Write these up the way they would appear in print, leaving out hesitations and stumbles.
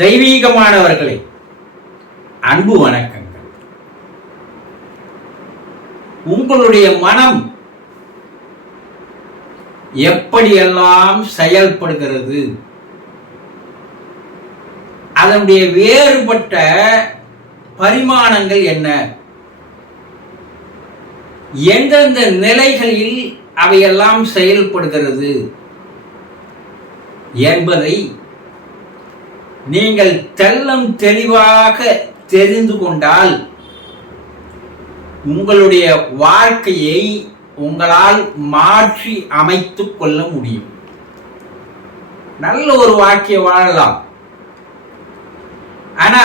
தெய்வீகமானவர்களே, அன்பு வணக்கங்கள். உங்களுடைய மனம் எப்படியெல்லாம் செயல்படுகிறது, அதனுடைய வேறுபட்ட பரிமாணங்கள் என்ன, எந்தெந்த நிலைகளில் அவையெல்லாம் செயல்படுகிறது என்பதை நீங்கள் தெல்லம் தெளிவாக தெரிந்து கொண்டால் உங்களுடைய வாழ்க்கையை உங்களால் மாற்றி அமைத்துக் கொள்ள முடியும். நல்ல ஒரு வாழ்க்கையை வாழலாம். ஆனா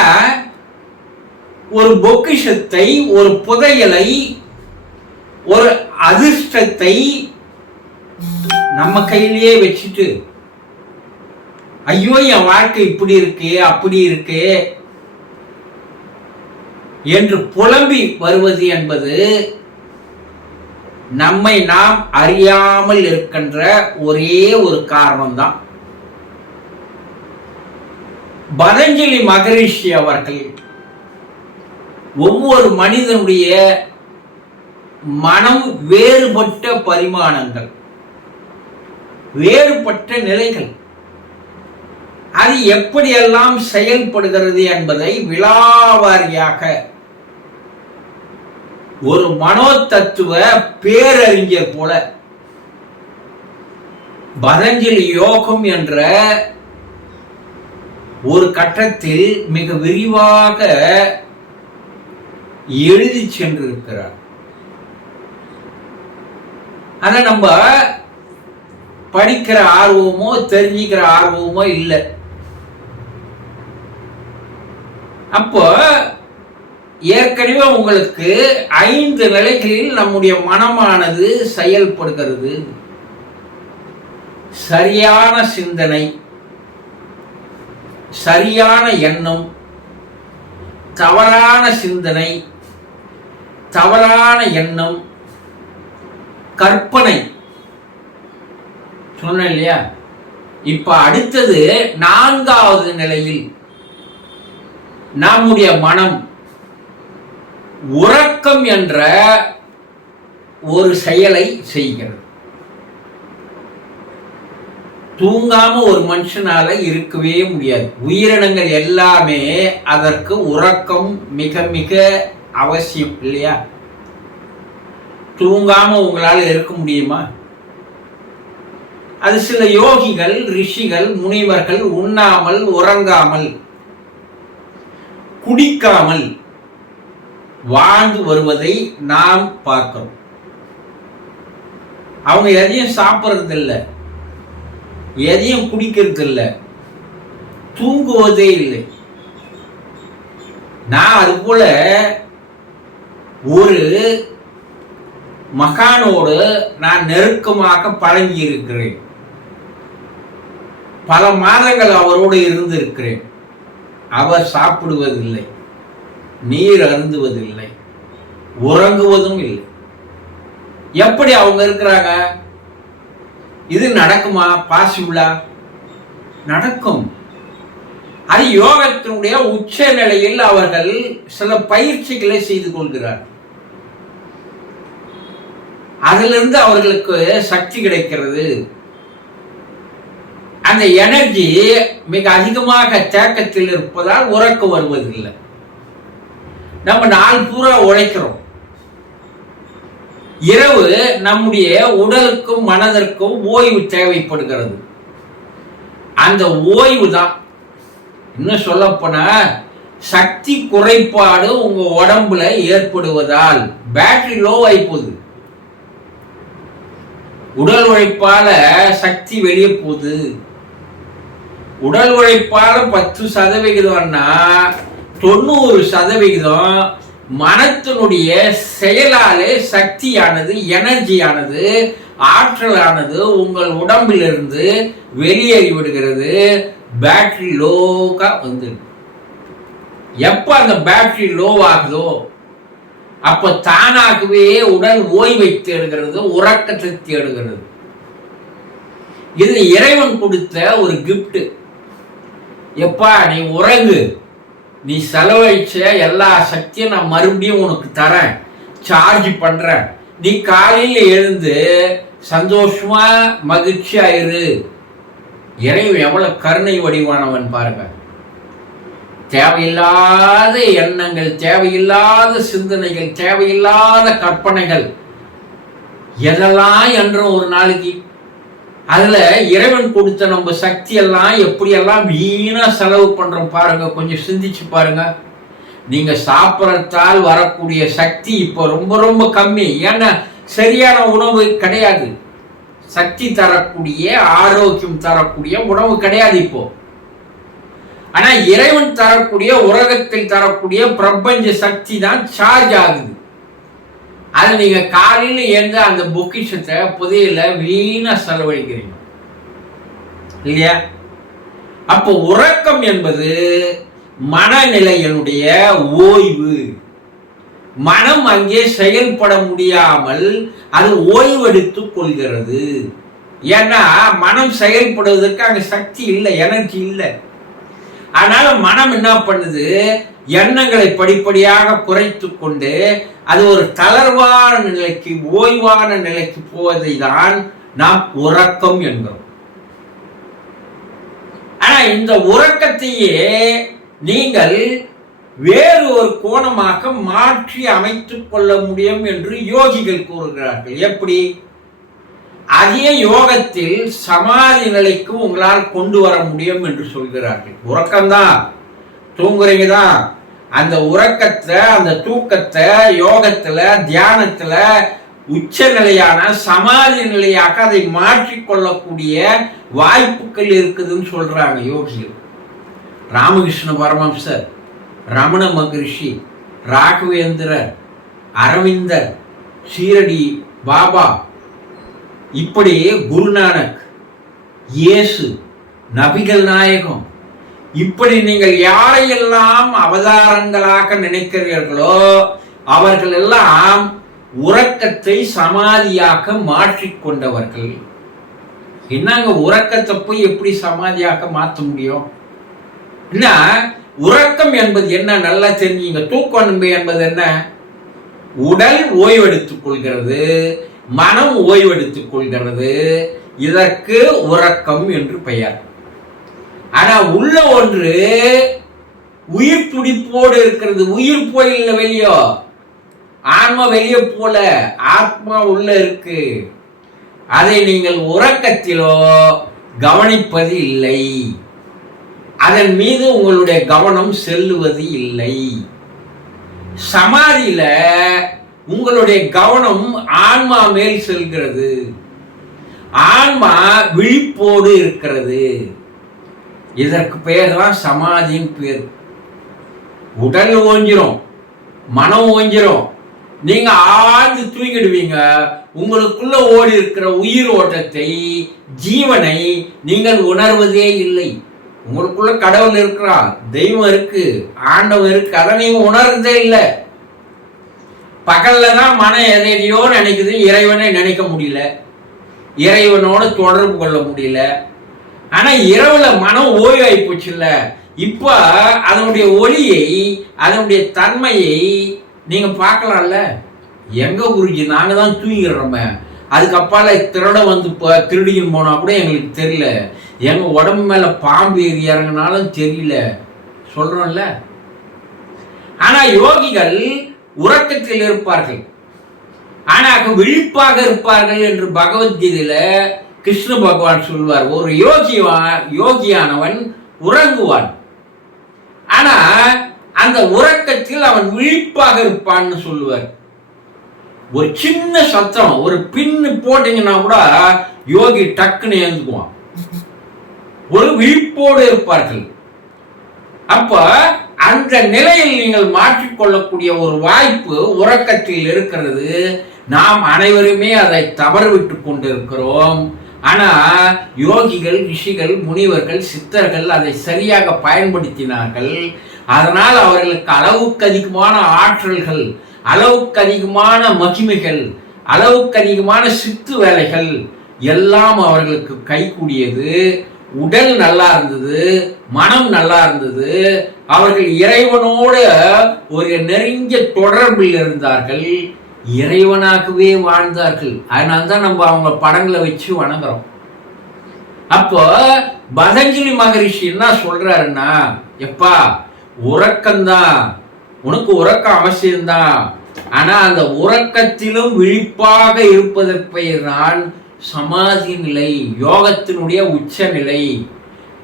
ஒரு பொக்கிஷத்தை, ஒரு புதையலை, ஒரு அதிர்ஷ்டத்தை நம்ம கையிலேயே வச்சுட்டு ஐயோ என் வாழ்க்கை இப்படி இருக்கு அப்படி இருக்கு என்று புலம்பி வருவது என்பது நம்மை நாம் அறியாமல் இருக்கின்ற ஒரே ஒரு காரணம்தான். பதஞ்சலி மகரிஷி அவர்கள் ஒவ்வொரு மனிதனுடைய மனம் வேறுபட்ட பரிமாணங்கள், வேறுபட்ட நிலைகள், அது எப்படியெல்லாம் செயல்படுகிறது என்பதை விலாவாரியாக ஒரு மனோ தத்துவ பேரறிஞர் போல பதஞ்சலி யோகம் என்ற ஒரு கட்டத்தில் மிக விரிவாக எழுதி சென்றிருக்கிறார். ஆனா நம்ம படிக்கிற ஆர்வமோ தெரிஞ்சுக்கிற ஆர்வமோ இல்லை. அப்போ ஏற்கனவே உங்களுக்கு 5 நிலைகளில் நம்முடைய மனமானது செயல்படுகிறது. சரியான சிந்தனை, சரியான எண்ணம், தவறான சிந்தனை, தவறான எண்ணம், கற்பனை சொன்னேன் இல்லையா? இப்ப அடுத்தது 4வது நிலையில் நம்முடைய மனம் உறக்கம் என்ற ஒரு செயலை செய்கிறது. தூங்காம ஒரு மனுஷனால இருக்கவே முடியாது. உயிரினங்கள் எல்லாமே அதற்கு உறக்கம் மிக மிக அவசியம் இல்லையா? தூங்காம உங்களால இருக்க முடியுமா? அது சில யோகிகள், ரிஷிகள், முனிவர்கள் உண்ணாமல், உறங்காமல், குடிக்காமல் வாழ்ந்து வருவதை நாம் பார்க்கிறோம். அவங்க எதையும் சாப்பிட்றது இல்லை, எதையும் குடிக்கிறது இல்லை, தூங்குவதே இல்லை. நான் அது போல ஒரு மகானோடு நான் நெருக்கமாக பழகி இருக்கிறேன். பல மாதங்கள் அவரோடு இருந்திருக்கிறேன். அவர் சாப்பிடுவதில்லை, நீர் அருந்துவதில்லை, உறங்குவதும் இல்லை. எப்படி அவங்க இருக்கிறாங்க? இது நடக்குமா? பாசிபிளா? நடக்கும். அது யோகத்தினுடைய உச்ச நிலையில் அவர்கள் சில பயிற்சிகளை செய்து கொள்கிறார். அதிலிருந்து அவர்களுக்கு சக்தி கிடைக்கிறது. அந்த எனர்ஜி மிக அதிகமாக தேக்கத்தில் இருப்பதால் உறக்கம் வருவதில்லை. நம்ம நாள் பூரா உழைக்கிறோம். இரவு நம்முடைய உடலுக்கும் மனதிற்கும் ஓய்வு தேவைப்படுகிறது. அந்த ஓய்வு தான், இன்னும் சொல்ல போனா சக்தி குறைபாடு உங்க உடம்புல ஏற்படுவதால் பேட்டரி லோ ஆகி போகுது. உடல் உழைப்பால சக்தி வெளியே போகுது. உடல் உழைப்பால 10% 90% மனத்தினுடைய செயலாலே சக்தியானது, எனர்ஜியானது, ஆற்றலானது உங்கள் உடம்பிலிருந்து வெளியேறி விடுகிறது. பேட்டரி லோக்கா வந்து எப்ப அந்த பேட்டரி லோ ஆகுதோ அப்ப தானாகவே உடல் ஓய்வை தேடுகிறது, உறக்கத்தை தேடுகிறது. இது இறைவன் கொடுத்த ஒரு கிஃப்ட். எப்பா நீ உறங்கு, நீ செலவழிச்ச எல்லா சக்தியும் நான் மறுபடியும் உனக்கு தரேன், சார்ஜ் பண்றேன், நீ காலையில் எழுந்து சந்தோஷமா மகிழ்ச்சியா இரு. இறைவன் எவ்வளவு கருணை வடிவானவன் பாருங்க. தேவையில்லாத எண்ணங்கள், தேவையில்லாத சிந்தனைகள், தேவையில்லாத கற்பனைகள் எதெல்லாம் என்றும் ஒரு நாளைக்கு அதுல இறைவன் கொடுத்த நம்ம சக்தி எல்லாம் எப்படியெல்லாம் வீணா செலவு பண்றோம் பாருங்க. கொஞ்சம் சிந்திச்சு பாருங்க. நீங்க சாப்பிட்றதால் வரக்கூடிய சக்தி இப்போ ரொம்ப ரொம்ப கம்மி. ஏன்னா சரியான உணவு கிடையாது, சக்தி தரக்கூடிய ஆரோக்கியம் தரக்கூடிய உணவு கிடையாது இப்போ. ஆனா இறைவன் தரக்கூடிய உலகத்தில் தரக்கூடிய பிரபஞ்ச சக்தி தான் சார்ஜ் ஆகுது. அது நீங்க காலையில எழுந்து அந்த பொக்கிஷத்தை புதையில வீணா செலவழிக்கிறீங்க இல்லையா? அப்போ உறக்கம் என்பது மனநிலையினுடைய ஓய்வு. மனம் அங்கே செயல்பட முடியாமல் அது ஓய்வெடுத்துக் கொள்கிறது. ஏன்னா மனம் செயல்படுவதற்கு அங்க சக்தி இல்லை, எனர்ஜி இல்லை. அதனால மனம் என்ன பண்ணுது, எண்ணங்களை படிப்படியாக குறைத்து கொண்டு அது ஒரு தளர்வான நிலைக்கு, ஓய்வான நிலைக்கு போவதை தான் நாம் உறக்கம் என்கிறோம். ஆனா இந்த உறக்கத்தையே நீங்கள் வேறு ஒரு கோணமாக மாற்றி அமைத்துக் கொள்ள முடியும் என்று யோகிகள் கூறுகிறார்கள். எப்படி? அதே யோகத்தில் சமாதி நிலைக்கு உங்களால் கொண்டு வர முடியும் என்று சொல்கிறார்கள். உறக்கம்தான், தூங்குறீங்க தான், அந்த உறக்கத்தை, அந்த தூக்கத்தை யோகத்துல, தியானத்துல உச்ச நிலையான சமாதி நிலையாக அதை மாற்றிக்கொள்ளக்கூடிய வாய்ப்புகள் இருக்குதுன்னு சொல்றாங்க யோகிகள். ராமகிருஷ்ண பரமஹம்சர், ரமண மகரிஷி, ராகவேந்திரர், அரவிந்தர், ஷீரடி பாபா, இப்படி குருநானக், இயேசு, நபிகள் நாயகம், இப்படி நீங்கள் யாரையெல்லாம் அவதாரங்களாக நினைக்கிறீர்களோ அவர்கள் எல்லாம் உறக்கத்தை சமாதியாக மாற்றிக்கொண்டவர்கள். என்னங்க உறக்கத்தை போய் எப்படி சமாதியாக மாற்ற முடியும்? என்ன உறக்கம் என்பது என்ன நல்லா தெரிஞ்சுங்க. தூக்கம் என்பது என்ன? உடல் ஓய்வெடுத்துக் கொள்கிறது, மனம் ஓய்வெடுத்துக் கொள்கிறது. இதற்கு உறக்கம் என்று பெயர். ஆனா உள்ள ஒன்று உயிர் துடிப்போடு இருக்கிறது. உயிர் போயில்ல வெளியோ, ஆன்மா வெளியே போல, ஆத்மா உள்ள இருக்கு. அதை நீங்கள் உறக்கத்திலோ கவனிப்பது இல்லை, அதன் மீது உங்களுடைய கவனம் செல்லுவது இல்லை. சமாதியில உங்களுடைய கவனம் ஆன்மா மேல் செல்கிறது, ஆன்மா விழிப்போடு இருக்கிறது. இதற்கு பெயர் தான் சமாதியின் பேர். உடல் ஓஞ்சிரும், மனம் ஓஞ்சிரும், நீங்க ஆழ்ந்து தூங்கிடுவீங்க. உங்களுக்குள்ள ஓடி இருக்கிற உயிர் ஓட்டத்தை, ஜீவனை நீங்கள் உணர்வதே இல்லை. உங்களுக்குள்ள கடவுள் இருக்கிறான், தெய்வம் இருக்கு, ஆண்டவன் இருக்கு, அதை நீங்க உணர்றதே இல்லை. பகல்ல தான் மனம் எதையோ நினைக்குது, இறைவனை நினைக்க முடியல, இறைவனோட தொடர்பு கொள்ள முடியல. ஆனா இரவுல மனம் ஓய்வாய் போச்சு இல்ல. இப்ப அதனுடைய ஒளியை, அதனுடைய தன்மையை நீங்க பார்க்கலாம்ல. எங்க குருஜி நாங்க தான் தூங்கிடுறோமே, அதுக்கப்பால திருட வந்து திருடின்னு போனா கூட எங்களுக்கு தெரியல, எங்க உடம்பு மேல பாம்பு ஏறி இறங்கினாலும் தெரியல சொல்றோம்ல. ஆனா யோகிகள் உறக்கத்தில் இருப்பார்கள், ஆனா விழிப்பாக இருப்பார்கள் என்று பகவத்கீதையில கிருஷ்ண பகவான் சொல்வார். ஒரு யோகியானவன் உறங்குவான், ஆனா அந்த உறக்கத்தில் அவன் விழிப்பாக இருப்பான்னு சொல்லுவார். ஒரு சின்ன சத்தம், ஒரு பின்னு போட்டீங்கன்னா கூட யோகி டக்குன்னு எழுந்துக்குவான். ஒரு விழிப்போடு இருப்பார்கள். அப்ப அந்த நிலையில் நீங்கள் மாற்றிக்கொள்ளக்கூடிய ஒரு வாய்ப்பு உறக்கத்தில் இருக்கிறது. நாம் அனைவருமே அதை தவறவிட்டு கொண்டிருக்கிறோம். ஆனா யோகிகள், ரிஷிகள், முனிவர்கள், சித்தர்கள் அதை சரியாக பயன்படுத்தினார்கள். அதனால் அவர்களுக்கு அளவுக்கு அதிகமான ஆற்றல்கள், அளவுக்கு அதிகமான மகிமைகள், அளவுக்கு அதிகமான சித்து வேலைகள் எல்லாம் அவர்களுக்கு கைகூடியது. உடல் நல்லா இருந்தது, மனம் நல்லா இருந்தது, அவர்கள் இறைவனோடு ஒரு நெருங்கிய தொடர்பில் இருந்தார்கள், இறைவனாகவே வாழ்ந்தார்கள். அதனால்தான் நம்ம அவங்க படங்களை வச்சு வணங்குறோம். அப்போ பதஞ்சலி மகரிஷி என்ன சொல்றாருன்னா, எப்பா உறக்கம்தான், உனக்கு உறக்கம் அவசியம்தான், ஆனா அந்த உறக்கத்திலும் விழிப்பாக இருப்பதற்கு பெயர் தான் சமாதி நிலை, யோகத்தினுடைய உச்ச நிலை.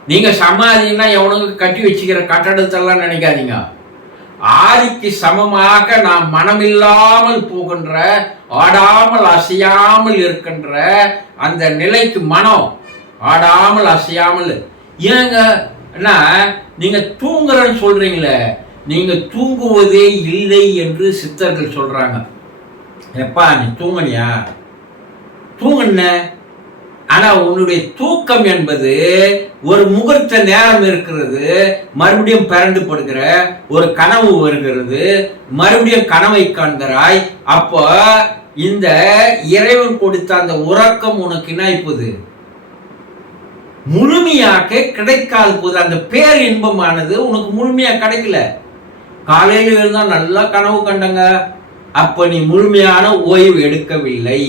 நீங்க சமாதின்னா எவனுக்கு கட்டி வச்சுக்கிற கட்டடத்தெல்லாம் நினைக்காதீங்க. ஆதிக்கு சமமாக நாம் மனமில்லாமல் போகின்ற, ஆடாமல் அசையாமல் இருக்கின்ற அந்த நிலைக்கு மனம் ஆடாமல் அசையாமல். ஏங்க நீங்க தூங்குறன்னு சொல்றீங்களே, நீங்க தூங்குவதே இல்லை என்று சித்தர்கள் சொல்றாங்க. எப்பா நீ தூங்கனியா? தூங்குன, ஆனா உன்னுடைய தூக்கம் என்பது ஒரு முகூர்த்த நேரம் இருக்கிறது, மறுபடியும் பிறண்டு படுகிற ஒரு கனவு வருகிறது, மறுபடியும் கனவை காண்கிறாய். அப்போ இந்த இறைவன் கொடுத்த அந்த உறக்கம் உனக்கு என்ன இப்போது முழுமையாக கிடைக்காத போது, அந்த பேர் இன்பமானது உனக்கு முழுமையா கிடைக்கல. காலையில இருந்தா நல்லா கனவு கண்டங்க, அப்ப நீ முழுமையான ஓய்வு எடுக்கவில்லை,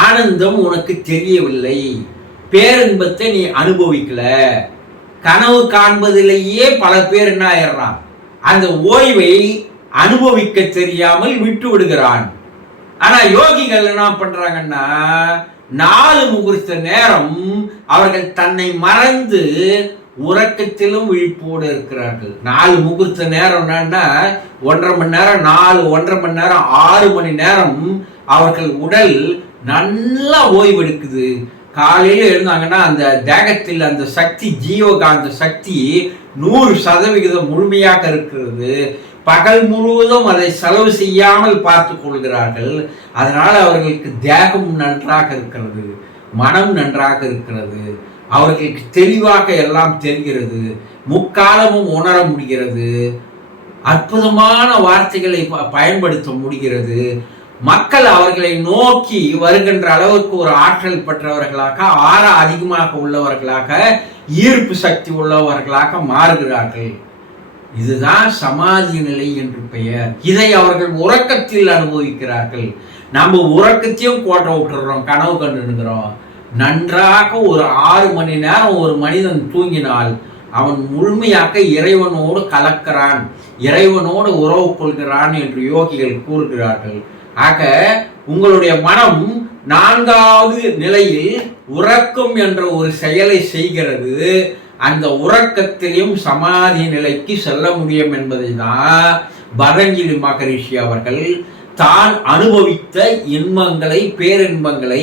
ஆனந்தம் உனக்கு தெரியவில்லை, பேரின்பத்தை நீ அனுபவிக்கல. கனவு காண்பதிலேயே பல பேர் என்ன ஆயிடுறான், அந்த ஓய்வை அனுபவிக்க தெரியாமல் விட்டு விடுகிறான். ஆனா யோகிகள் என்ன பண்றாங்கன்னா, 4 முகூர்த்த நேரம் அவர்கள் தன்னை மறந்து உறக்கத்திலும் விழிப்போடு இருக்கிறார்கள். 4 முகூர்த்த நேரம் 1.5 மணி நேரம், 1.5 மணி நேரம், 6 மணி நேரம் அவர்கள் உடல் நல்லா ஓய்வெடுக்குது. காலையில் எழுந்தாங்கன்னா அந்த தேகத்தில் அந்த சக்தி, ஜீவகாந்த சக்தி 100% முழுமையாக இருக்கிறது. பகல் முழுவதும் அதை செலவு செய்யாமல் பார்த்து கொள்கிறார்கள். அதனால் அவர்களுக்கு தேகம் நன்றாக இருக்கிறது, மனம் நன்றாக இருக்கிறது, அவர்களுக்கு தெளிவாக எல்லாம் தெரிகிறது, முக்காலமும் உணர முடிகிறது, அற்புதமான வார்த்தைகளை பயன்படுத்த முடிகிறது. மக்கள் அவர்களை நோக்கி வருகின்ற அளவுக்கு ஒரு ஆற்றல் பெற்றவர்களாக, அதிகமாக உள்ளவர்களாக, ஈர்ப்பு சக்தி உள்ளவர்களாக மாறுகிறார்கள். இதுதான் சமாதி நிலை என்று பெயர். இதை அவர்கள் உறக்கத்தில் அனுபவிக்கிறார்கள். நம்ம உறக்கத்தையும் கோட்டை விட்டுறோம், கனவு கண்டுகிறோம். நன்றாக ஒரு 6 மணி நேரம் ஒரு மனிதன் தூங்கினால் அவன் முழுமையாக இறைவனோடு கலக்கிறான், இறைவனோடு உறவு கொள்கிறான் என்று யோகிகள் கூறுகிறார்கள். ஆக உங்களுடைய மனம் 4வது நிலையில் உறக்கம் என்ற ஒரு செயலை செய்கிறது. அந்த உறக்கத்திலும் சமாதி நிலைக்கு செல்ல முடியும் என்பதை தான் பதஞ்சலி மகரிஷி அவர்கள் தான் அனுபவித்த இன்பங்களை, பேரின்பங்களை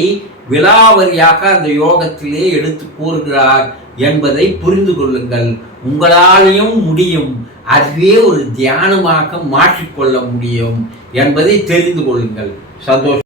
விலாவரியாக அந்த யோகத்திலே எடுத்து கூறுகிறார் என்பதை புரிந்து கொள்ளுங்கள். உங்களாலேயும் முடியும், அதுவே ஒரு தியானமாக மாற்றிக்கொள்ள முடியும் என்பதை தெரிந்து கொள்ளுங்கள். சந்தோஷம்.